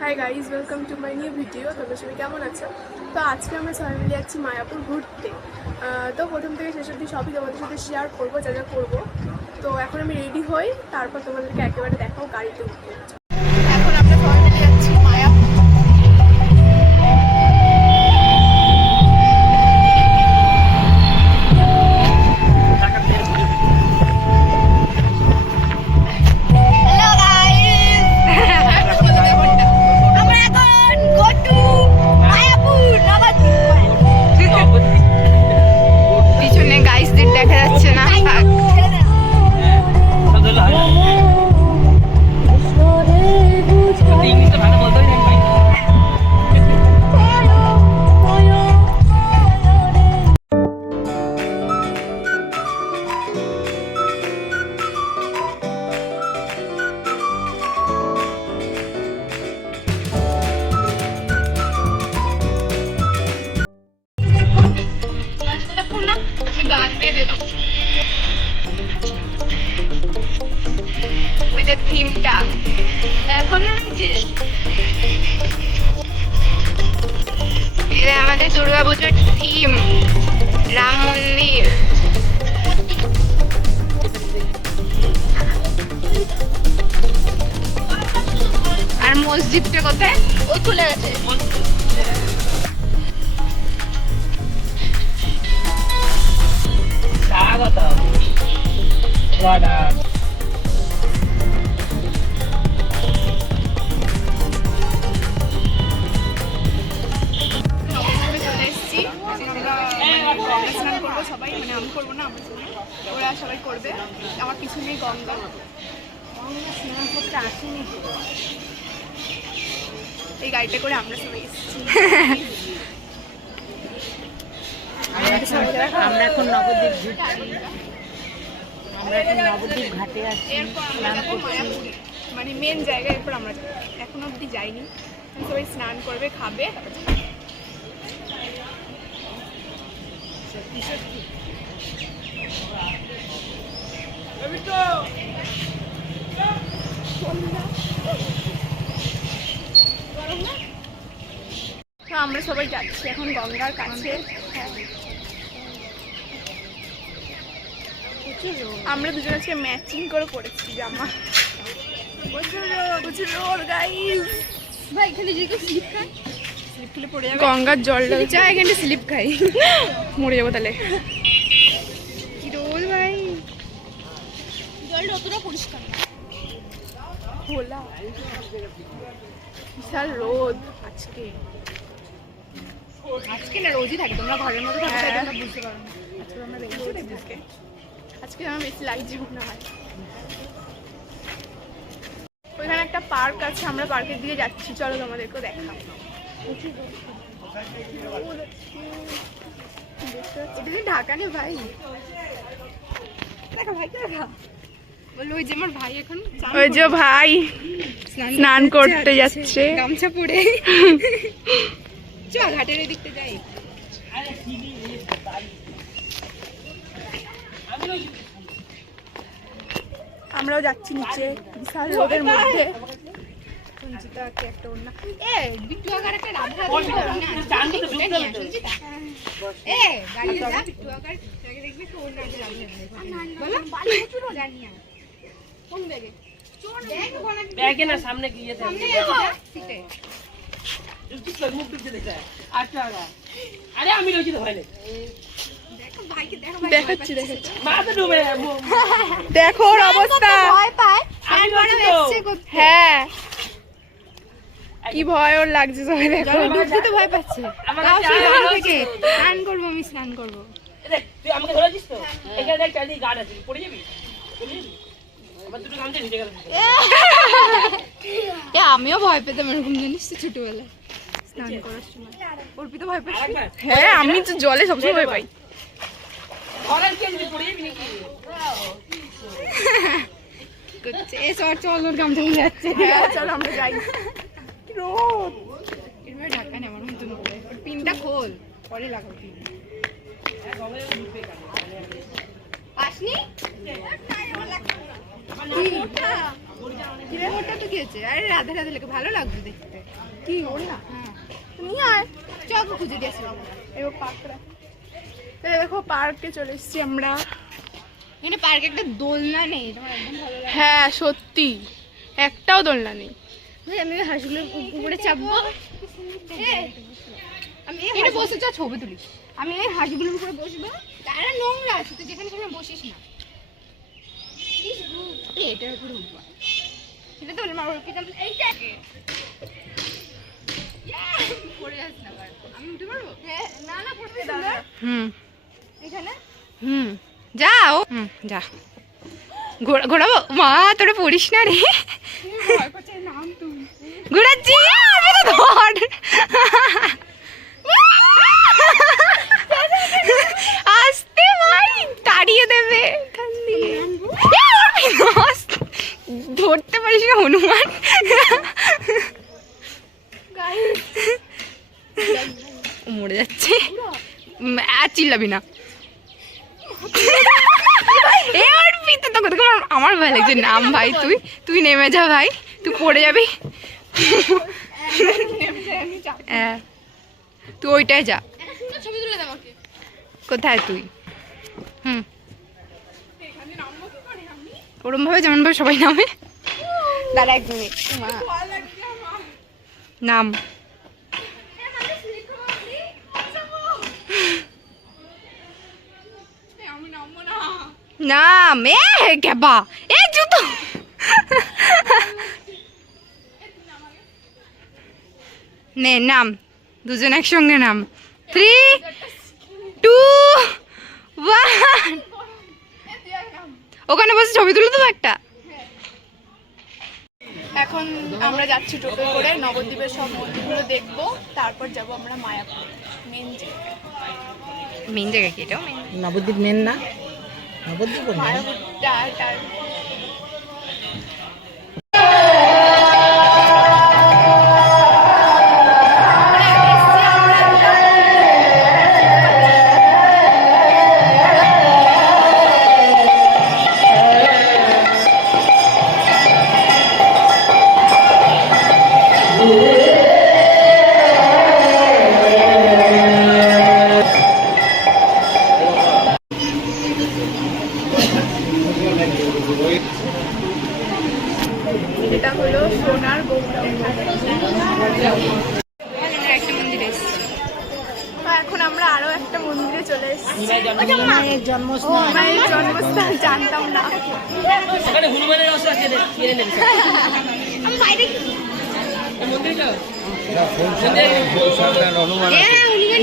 Hi guys, welcome to my new video. তোমরা সবাই কেমন আছো? তো আজকে আমরা সবাই মিলে যাচ্ছি মায়াপুর ঘুরতে। তো প্রথম থেকে শেষ অবধি সবই তোমাদের সাথে শেয়ার করবো, যা যা করবো। তো এখন আমি রেডি হই, তারপর তোমাদেরকে একেবারে দেখাও গাড়িতে উঠতে। এখন আমরা সবাই মিলে যাচ্ছি মায়াপুর। পিছনে গাইসদের দেখা যাচ্ছে না। থিমটা এখন এটা আমাদের দুর্গাপুজোর থিম, রাম মন্দির। আর মসজিদটা কোথায়? ওই খুলে গেছে। সবাই মানে আমি করবো না, ওরা সবাই করবে। আমার পিছনেই গঙ্গা স্নান করতে আসেনি। এই গাড়িটা করে আমরা সবাই এসেছি। আমরা এখন নবদ্বীপ ঘুরছি, আমরা এখন নবদ্বীপ ঘাটে আছি। এরপর আমরা যাবো মায়াপুর, মানে মেন জায়গা। এরপর আমরা এখন অবধি যাইনি। সবাই স্নান করবে, খাবে। আমরা সবাই যাচ্ছি এখন গঙ্গার কাছে। আমরা দুজন আজকে ম্যাচিং করে পড়েছি জামা। গঙ্গার জলটা চা, এখানে স্লিপ খাই, মরে যাবো তাহলে। কি রোদ ভাই, জলটা অতটা পরিষ্কার খোলা, বিশাল রোদ আজকে। আজকে না রোজই থাকে, তোমরা ঘরের মধ্যে থাকো, তোমরা বুঝতে পারো না। আজকে আমরা বেশি আজকে আমার বেশি লাগছে মনে হয়। ওইখানে একটা পার্ক আছে, আমরা পার্কের দিকে যাচ্ছি। চলো তোমাদেরকেও দেখা। এটা ঢাকা নেই ভাই, দেখা ভাই দেখা বললো। ওই যে আমার ভাই এখন, ওই যে ভাই স্নান করতে যাচ্ছে গামছা পরে। চল ঘাটের ওই দিকতে যাই। আমরাও যাচ্ছি নিচে বিশাল রোদের মধ্যে। সামনে গিয়ে আরে আমি রয়েছি তো ভাই, দেখাচ্ছি দেখো ওর অবস্থা। হ্যাঁ কি ভয় ওর লাগছে, সবাই দেখো। ডুবতে তো ভয় পাচ্ছে। স্নান করবো, আমি স্নান করবো। তুই আমাকে ধরেছিস তো, এখানে দেখ চাইলে গার্ড আছে, পড়ে যাবি। আমিও ভয় পেতাম এরকম জিনিস ছোটবেলায় স্নান করার সময়। অর্পিত ভয় পাই। হ্যাঁ আমি তো জলে সবসময় ভয় পাই। চলো আমরা যাই। রোদ ঢাকা নেই আমার মতন করে। পিনটা খোল, পরে লাগাও পিন। আসনি ওটা তো কি হচ্ছে? আরে রাধে রাধে লেখা ভালো লাগবে দেখতে। কি ওর না হ্যাঁ নিয়ে আয় চক খুঁজে দিয়েছি এবার পার্কটা দেখো পার্কে চলে এসেছি আমরা এখানে পার্কে একটা দোলনা নেই তোমার একদম ভালো লাগে হ্যাঁ সত্যি একটাও দোলনা নেই আমি হাঁসগুলোর উপরে চাপবো আমি এটা বসে যা ছবি তুলিস আমি এই হাঁসগুলোর উপরে বসবো তারা নোংরা আছে তুই যেখানে সেখানে বসিস না এটার উপরে উঠবো সেটা তো মার কি জান এইটাকে পড়ে যাস না আমি উঠতে পারবো হ্যাঁ না না পড়তে দাও এখানে যাও যা ঘোরাবো মা তোরা পড়িস না রে নাম তুমি ঘোরাচ্ছি ধর আসতে ভাই তাড়িয়ে দেবে এখান দিয়ে ধরতে পারিস না হনুমান মরে যাচ্ছে আর চিল্লাবি না আমার ভয় লাগছে নাম ভাই তুই নেমে যা ভাই তুই পড়ে যাবি তুই ওইটাই যা ছবি তুলে দাও আমাকে কোথায় তুই ওরম ভাবে যেমন ভাবে সবাই নামে দাঁড়া এক মিনিট নাম নাম ক্যাবা জুতো নে নাম দুজন একসঙ্গে নাম 3, 2, 1 ওখানে বসে ছবি তুলে দেবো একটা এখন আমরা যাচ্ছি টোটো করে নবদ্বীপের সব মন্দিরগুলো দেখবো তারপর যাব আমরা মায়াপুর মেন জায়গায় মেন জায়গা কি এটাও নবদ্বীপ মেন না নবদ্বীপ মায়াপুরটা এটা হলো সোনার গৌরব একটা মন্দিরে এসেছি এখন আমরা আরো একটা মন্দিরে চলে এসেছি মায়ের জন্মস্থান মায়ের জন্মস্থান জানতাম না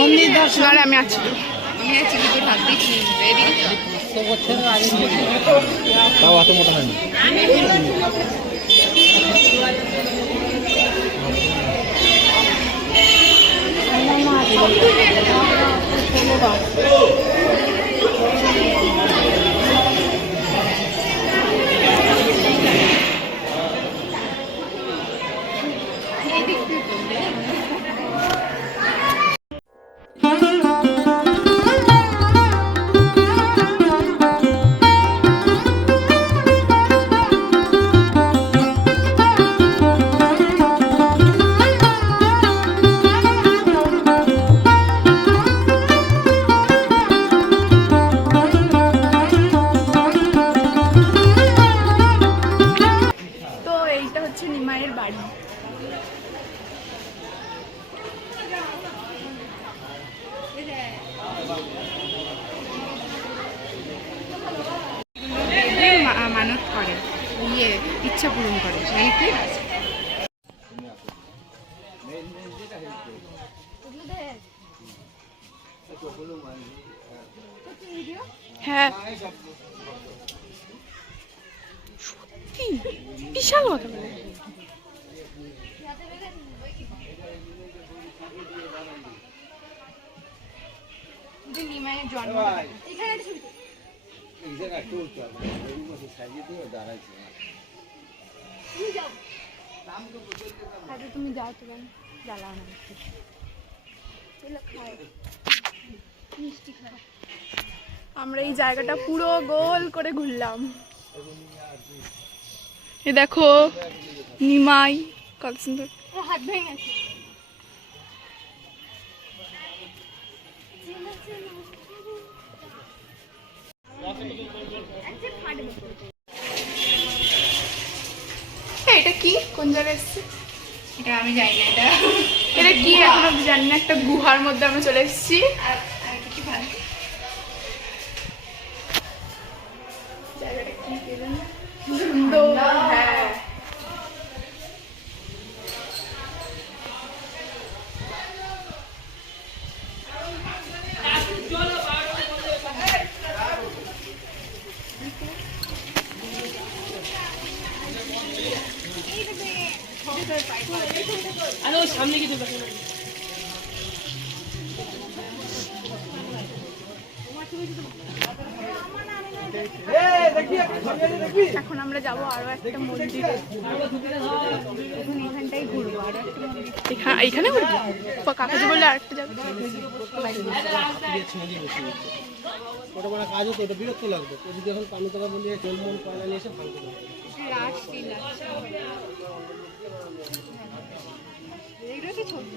মন্দির দর্শন আর আমি আছি আমি আছি কিন্তু ভাবতেছি বছরের আগে তাও অত মোটা হয়নি তো এইটা হচ্ছে নিমাইয়ের বাড়ি মানত করে ইচ্ছা পূরণ করে মানে কি হ্যাঁ সত্যি বিশাল কথা বলে নিমাইয়ের জন্ম তুমি যাও তো জ্বালাও না মিষ্টি খাও আমরা এই জায়গাটা পুরো গোল করে ঘুরলাম এ দেখো নিমাই কত সুন্দর। হাত ভেঙে গেছে। এটা কি কোন জায়গায় এসেছি? এটা আমি জানি না, এটা এটা কি এখন আমি জানি না। একটা গুহার মধ্যে আমরা চলে এসেছি। আর কিছু ভালো। জায়গাটা কি পেলাম সুন্দর। হ্যাঁ এখন আমরা যাবো আরো একটা মন্দিরে। এখানটাই ঘুরবো আর একটা মন্দির। এইখানে ঘুরবো? কাকাজি বললে আরেকটা যাবে। ওটা মানে কাজ হতো, ওটা বিরক্ত লাগতো। ও যদি এখন পানি তোলা বলি জলমন কয়লা নিয়ে এসে ভালো করে রাসলীলা এগুলো কি ছবি?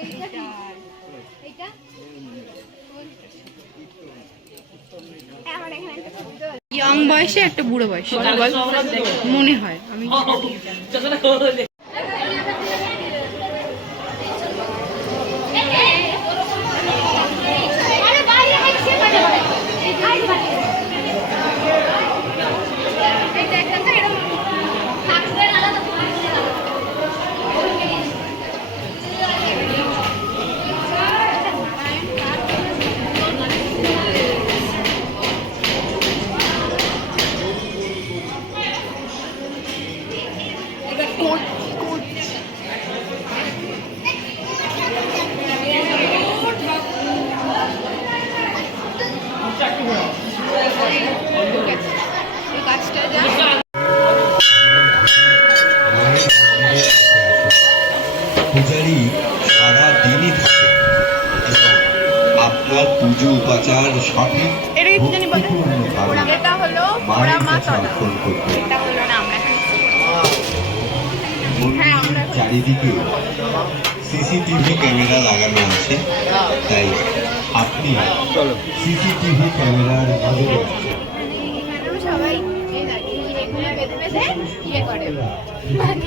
এইটা এইটা আমার এখানে একটা ছবি তো ইয়ং বয়সে একটা বুড়ো বয়সে মনে হয়। আমি আরে বাইরে আসছে মানে আই বাইরে এইটা একটা তো এরকম ঠাকুরের আলাদা এই গাছটা যা পূজারী সারা দিনই থাকে এবং আপনার পুজো উপাচার সঠিক এটা কি জানি বলে? ভক্তিপূর্ণভাবে এটা হলো মায়ের পোড়া কাছে মাছ। অর্পণ করতে হবে। এটা হলো না আমরা এখন মন্দিরের চারিদিকে সিসিটিভি ক্যামেরা লাগানো আছে, তাই আপনি সিসিটিভি ক্যামেরার নজরে আছেন। এখানেও সবাই এই দেখো এগুলো বেঁধে বেঁধে ইয়ে করে মানে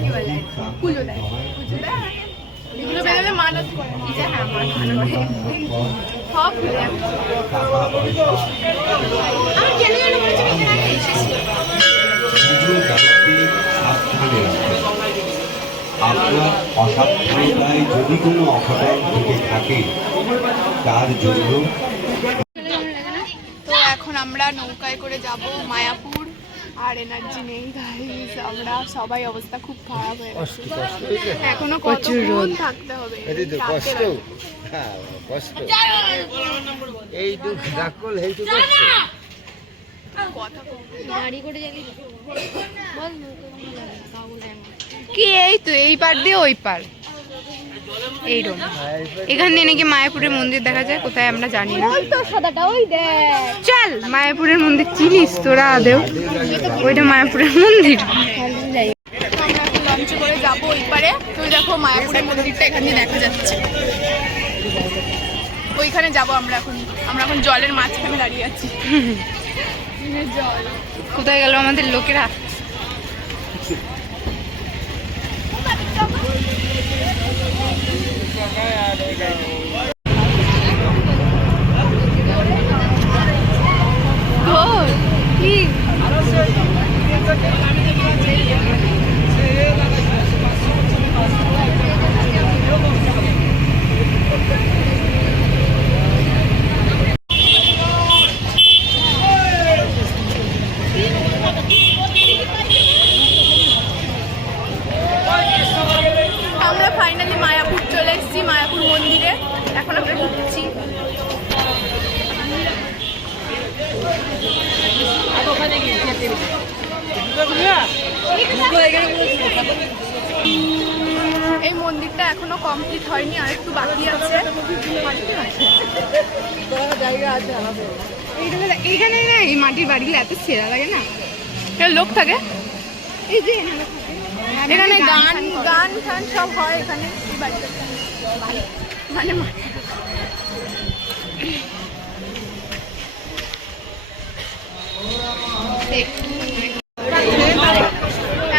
কি বলে পুজো দেয়। পুজো দেয় এগুলো বেরোলে মানত করে। নিজে হ্যাঁ মাছ করে সব ঘুরে আমি কেন যেন বলেছি এখানে আমি এসেছি পুজোর দায়িত্বে সাবধানে রাখবেন। আপনার অসাবধানতায় যদি কোনো অঘটন ঘটে থাকে তার জন্য তো এখন আমরা নৌকায় করে যাব মায়াপুর। আর এনার্জি নেই গাইস, আমরা সবাই অবস্থা খুব খারাপ হয়ে গেছে। এখনো প্রচুর কতক্ষণ রোদ। থাকতে হবে। কষ্ট। হ্যাঁ কষ্ট, এই দুঃখ ডাকল এই তো কষ্ট। কথা বল। গাড়ি করে যাবি বল কি এই তো এই পার দিয়ে ওই পার এইরকম। এখান দিয়ে নাকি মায়াপুরের মন্দির দেখা যায়, কোথায় আমরা জানি না। ওই তো সাদাটা ওই দেখ চল মায়াপুরের মন্দির চিনিস তোরা আদেও? ওইটা মায়াপুরের মন্দির। তো আমরা এখন লঞ্চে করে যাবো ওই পারে। তুমি দেখো মায়াপুরের মন্দিরটা এখান দিয়ে দেখা যাচ্ছে। ওইখানে যাবো আমরা এখন। আমরা এখন জলের মাঝখানে দাঁড়িয়ে আছি। জল কোথায় গেল আমাদের লোকেরা? কি আমরা ফাইনালি মায়াপুর চলে এসেছি, মায়াপুর মন্দিরে। এখন আমরা ঢুকছি। এই মন্দিরটা এখনো কমপ্লিট হয়নি, আর একটু বাকি আছে। এইখানে না এই মাটির বাড়িগুলো এত ছেঁড়া লাগে না। এখানে লোক থাকে, এই যে এখানে গান গান টান সব হয় এখানে এই বাড়িতে মানে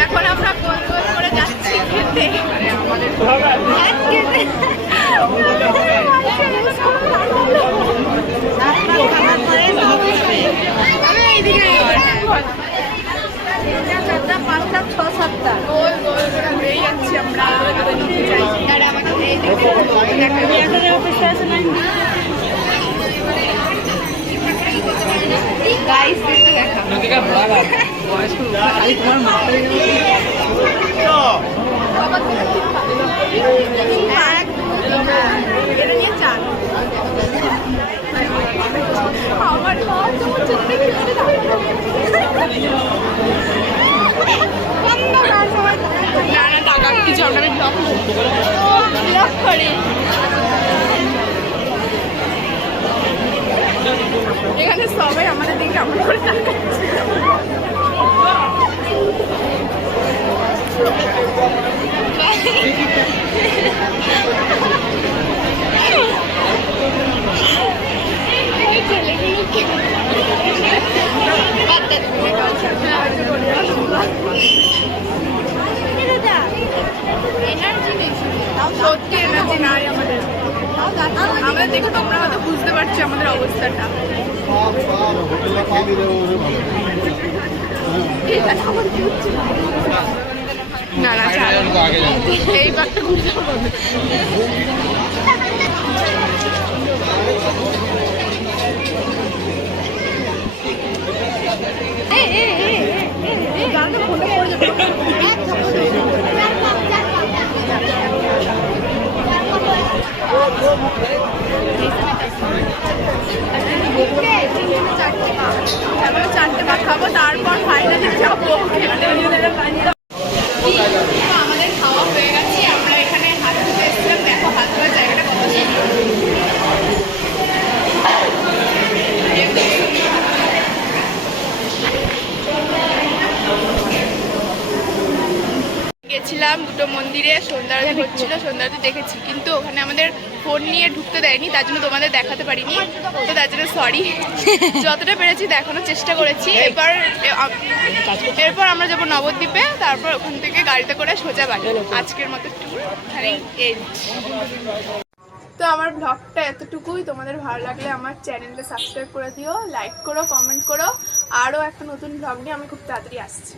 এখন আমরা গোল গোল করে যাচ্ছি খেতে। আমি এইদিকে পাঁচটা ছ সাতটা গোল গোল করে ঘুরে যাচ্ছি আমরা। কিছু আমরা ব্লগ করি। এখানে সবাই আমাদের দিকে কেমন করে তাকাচ্ছে। সত্যি এনার্জি নাই আমাদের। আমাদের দেখে তোমরা হয়তো বুঝতে পারছো আমাদের অবস্থাটা। না না এই বারটা ঘুরতে হবে। চারটে ভাত খাবো, তারপর ফাইনালি যাবো। আমাদের খাওয়া হয়ে গেছে, আমরা এখানে হাত ধুতে এসেছিলাম। দেখো হাত ধোয়ার জায়গাটা কত সুন্দর। গেছিলাম দুটো মন্দিরে, সন্ধ্যারতি হচ্ছিল, সন্ধ্যারতি দেখেছি, কিন্তু ওখানে আমাদের ফোন নিয়ে ঢুকতে দেয়নি, তার জন্য তোমাদের দেখাতে পারিনি। তো তার জন্য সরি। যতটা পেরেছি দেখানোর চেষ্টা করেছি। এরপর আমরা যাবো নবদ্বীপে, তারপর ওখান থেকে গাড়িতে করে সোজা বাড়ি। আজকের মতো ট্যুর এখানেই এন্ড। তো আমার ব্লগটা এতটুকুই। তোমাদের ভালো লাগলে আমার চ্যানেলটা সাবস্ক্রাইব করে দিও, লাইক করো, কমেন্ট করো। আরও একটা নতুন ব্লগ নিয়ে আমি খুব তাড়াতাড়ি আসছি।